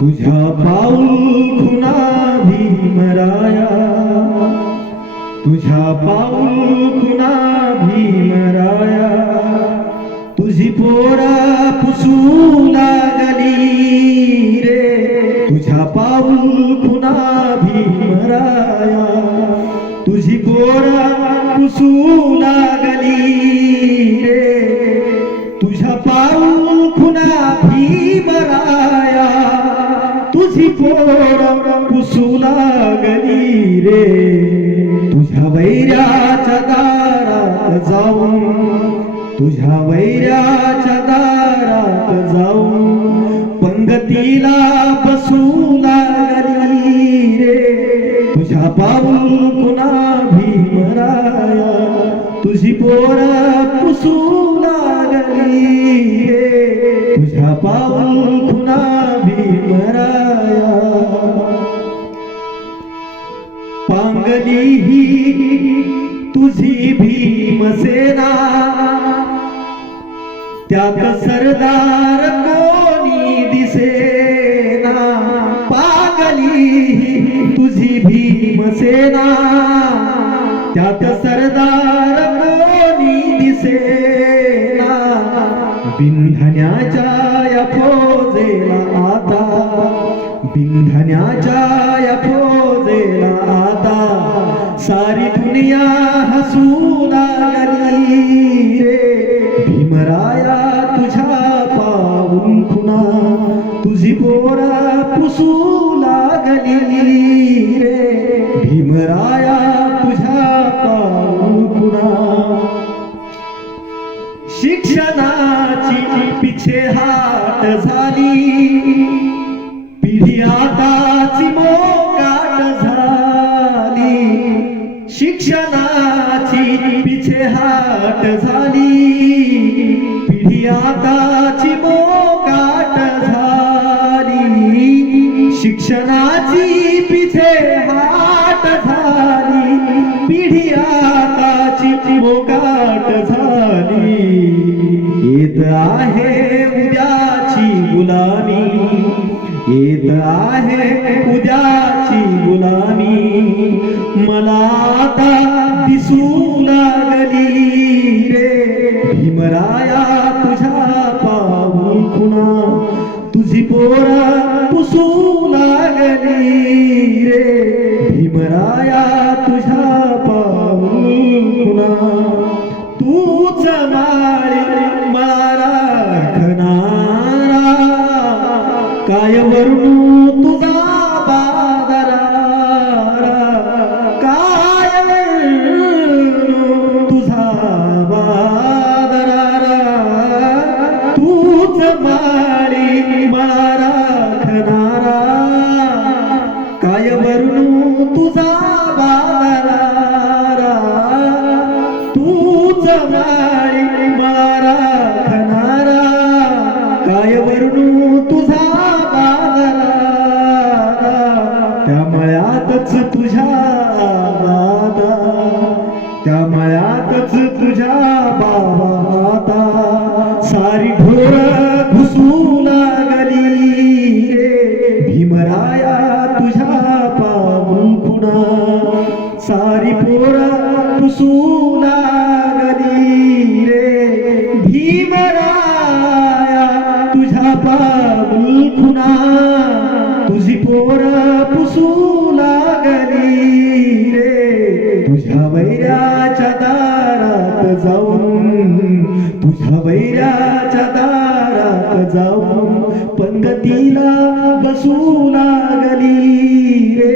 तुझ्या पाऊल खुना भीमराया, तुझ्या पाऊल खुना भीमराया, तुझी पोरा पुसू लागली रे. तुझ्या पाऊल खुना भीमराया, तुझी पोरा पुसू लागली रे. तुझ्या पाऊल खुना भीमराया, तुझी पोर पुसू लागली रे. तुझ्या वैऱ्याच्या दारात जाऊन, तुझ्या वैऱ्याच्या दारात जाऊन पंगतीला बसू लागली रे. तुझ्या पाऊल खुना भीमराया, तुझी पोर पुसू लागली रे. तुझ्या पाऊल खुना भीमराया. पांगली ही तुझी भीमसेना, त्यात सरदार कोणी दिसेना. पांगली ही तुझी भीमसेना, त्यात सरदार कोणी दिसेना. बिंधण्याच्या या फौजेला आता, बिंधण्याच्या या फौजेला आता सारी दुनिया हसू लागली रे. भीमराया तुझ्या पाऊल खुना, तुझी पोरा पुसू लागली रे. भीमराया तुझ्या पाऊल खुना. शिक्षणाची पिछेहाट झाली, पिढी आताची मोकाट झाली. शिक्षणाची पिछेहाट झाली, पिढी आताची मोकाट झाली. शिक्षणाची पिछेहाट झाली, पिढी आताची मोकाट झाली. येत आहे उद्याची गुलामी, येत आहे उद्याची गुलामी. मला आता दिसू लागली रे. भीमराया तुझ्या पाऊल खुना, तुझी पोरा पुसू लागली रे. भीमराया तुझ्या पाऊल खुना. तूच माळी मला राखणारा, काय वरू तुझा बादरारा. काय वरू तुझा बादरारा. तूच माळी मला राखणारा, काय वरू तुझा बादरारा. तूच माळी मला राखणारा, काय वरू तुझा बादरारा. त्या मळ्यातच तुझ्या दादा, त्या मळ्यातच तुझ्या बाबा सारी ढोर घुसू लागली रे. भीमराया तुझ्या पाऊल खुना, सारी पोर घुसू लागली रे. भीमराया तुझ्या पाऊल खुना, तुझी पोर पुसू लागली रे. तुझ्या वैऱ्याच्या दारात जाऊन, तुझ्या वैऱ्याच्या दारात जाऊन पंगतीला बसू लागली रे.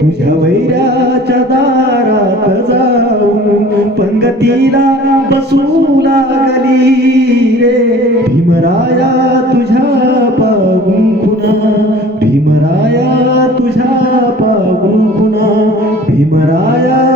तुझ्या वैऱ्याच्या दारात जाऊन पंगतीला बसू लागली रे. भीमराया तुझ्या पाऊल खुना. भीमराया तुझ्या पागुल खुणा भीमराया